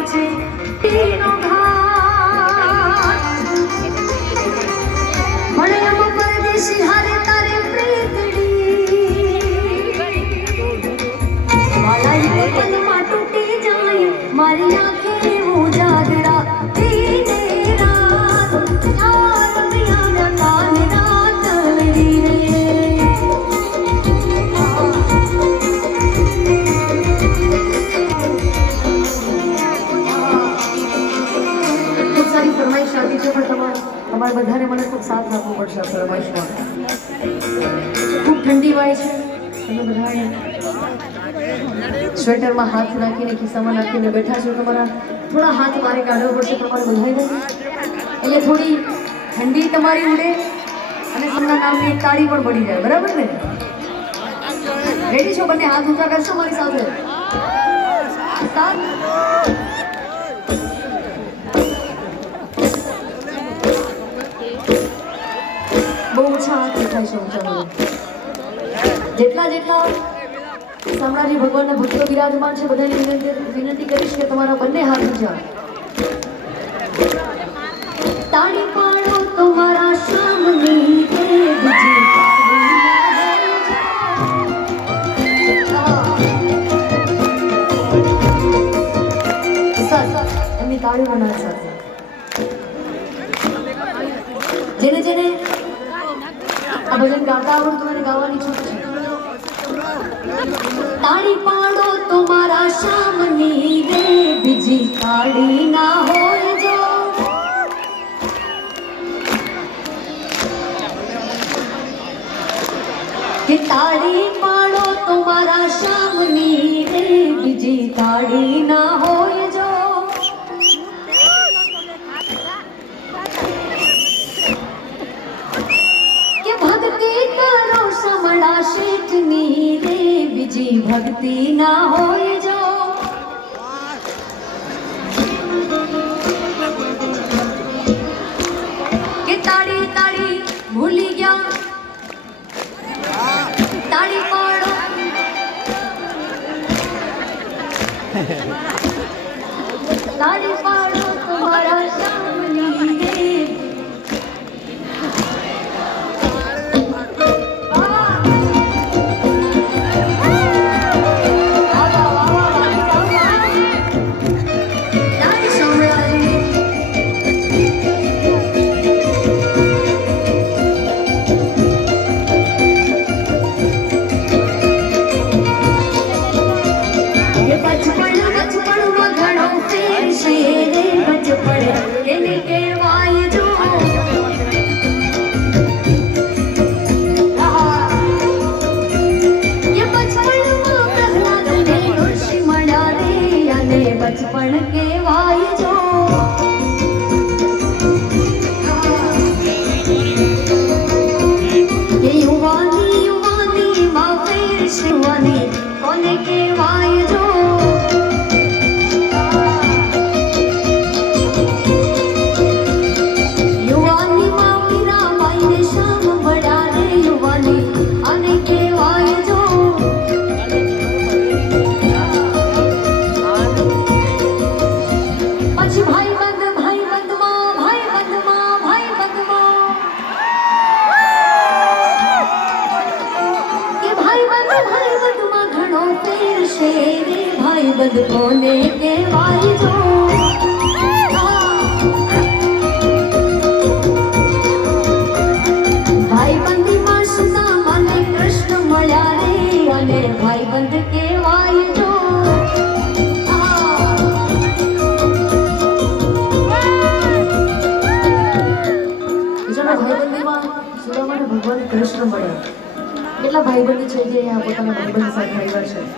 પહોંચે તીનો ઘાટ મને અમ પરદેશી હારે તારે પ્રીતડી વાલાઈ પલમાં તૂટી જાય મારી આંખે ઉજાગરા દીને રાત ચાર દિયા કાન રાત લડી રે फरमाइश आती है पर તમારે બધાને મને ખૂબ સાથ આપવો પડશે ફરમાઈશમાં ખૂબ ઠંડી વાય છે તમે બધાએ સ્વેટરમાં હાથ નાખીને ખિસ્સામાં નાખીને બેઠા છો તમારા થોડા હાથ મારે કાઢવો પડશે તમારે બધાને એટલે થોડી ઠંડી તમારી ઉડે અને તમારા નામની એક તાળી પણ પડી જાય બરાબર ને રેડી છો બંને હાથ ઊંચા કરશો મારી સાથે બહુ ઓછા હાથ દેખાય છે ઊંચા જેટલા જેટલા શામળાજી ભગવાનના ભક્તો બિરાજમાન છે બધાને વિનંતી કરીશ કે તમારા બંને હાથ ઊંચા તાળી પાડો તમારા શામની બીજી એમની તાળી બનાવે સાથે જેને જેને આ ભજન ગાતા આવડતું અને ગાવાની છૂટ છે તાળી પાડો તો મારા શામની રે બીજી તાળી ના હોય જો કે તાળી પાડો તો મારા શામની રે બીજી તાળી ના હોય જો भक्ति करो समड़ा शेठनी रे बीजी भक्ति ना होय जो के ताड़ी ताड़ी भूली गया ताड़ी पाड़ो ताड़ी पाड़ो तुम्हारा सामने रे बचपन के वाय जो ये युवानी युवानी माँ फिर शिवानी कोने के वाय जो युवानी माँ मेरा भाई ने शाम बड़ा रे युवानी आने के वाय जो भाई बंद कोने के वाई जो भाई बंद में सुना माने कृष्ण मळ्या रे अने भाई बंद के वाई जो भाईबंदी में सुदामा भगवान कृष्ण मळ्या કેટલા ભાઈબંધ છે જે આ પોતાના ભાઈબંધ સાથે આવ્યા છે